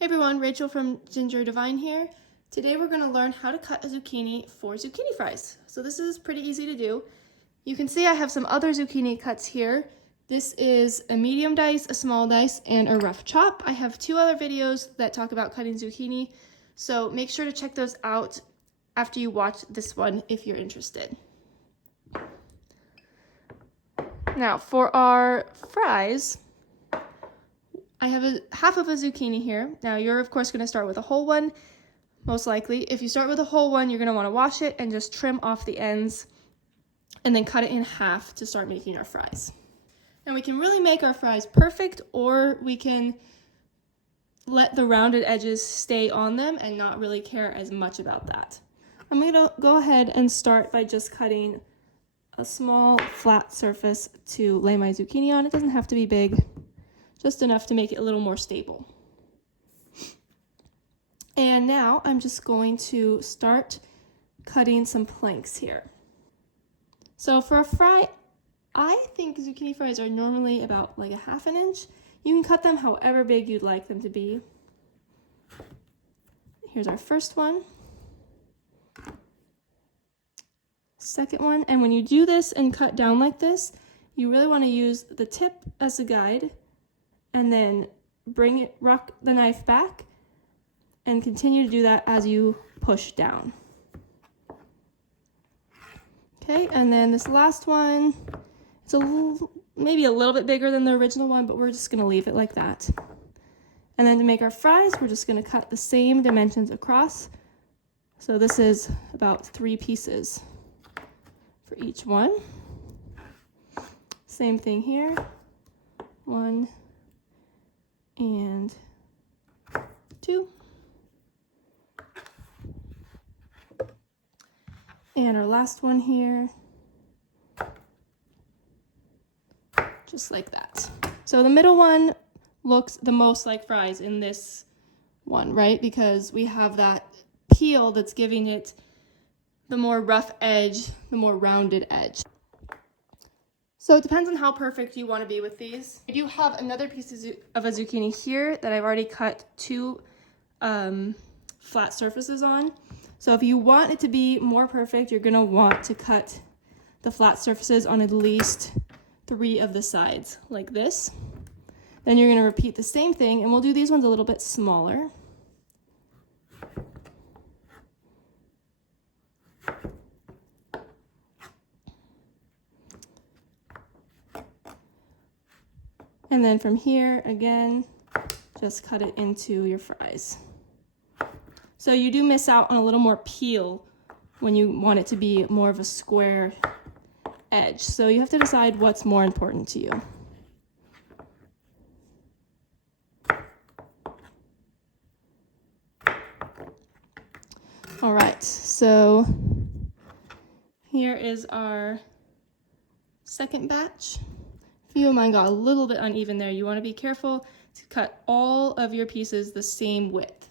Hey everyone, Rachel from Ginger Divine here. Today we're going to learn how to cut a zucchini for zucchini fries. So this is pretty easy to do. You can see I have some other zucchini cuts here. This is a medium dice, a small dice, and a rough chop. I have two other videos that talk about cutting zucchini, so make sure to check those out after you watch this one if you're interested. Now for our fries, I have half of a zucchini here. Now you're of course going to start with a whole one, most likely. If you start with a whole one, you're going to want to wash it and just trim off the ends and then cut it in half to start making our fries. And we can really make our fries perfect, or we can let the rounded edges stay on them and not really care as much about that. I'm going to go ahead and start by just cutting a small flat surface to lay my zucchini on. It doesn't have to be big. Just enough to make it a little more stable. And now I'm just going to start cutting some planks here. So for a fry, I think zucchini fries are normally about like a ½ inch. You can cut them however big you'd like them to be. Here's our first one. Second one, and when you do this and cut down like this, you really want to use the tip as a guide, and then rock the knife back and continue to do that as you push down. Okay, and then this last one, it's maybe a little bit bigger than the original one, but we're just gonna leave it like that. And then to make our fries, we're just gonna cut the same dimensions across. So this is about 3 pieces for each one. Same thing here. 1 and 2. And our last one here. Just like that. So the middle one looks the most like fries in this one, right? Because we have that peel that's giving it the more rough edge, the more rounded edge. So it depends on how perfect you want to be with these. I do have another piece of a zucchini here that I've already cut 2 flat surfaces on. So if you want it to be more perfect, you're going to want to cut the flat surfaces on at least 3 of the sides, like this. Then you're going to repeat the same thing, and we'll do these ones a little bit smaller. And then from here, again, just cut it into your fries. So you do miss out on a little more peel when you want it to be more of a square edge. So you have to decide what's more important to you. All right, so here is our second batch. A few of mine got a little bit uneven there. You want to be careful to cut all of your pieces the same width.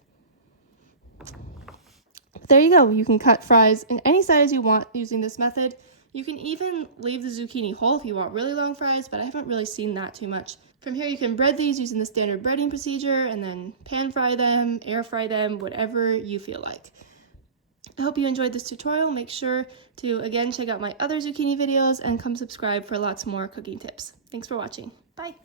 There you go. You can cut fries in any size you want using this method. You can even leave the zucchini whole if you want really long fries, but I haven't really seen that too much. From here, you can bread these using the standard breading procedure and then pan fry them, air fry them, whatever you feel like. I hope you enjoyed this tutorial. Make sure to, again, check out my other zucchini videos and come subscribe for lots more cooking tips. Thanks for watching. Bye.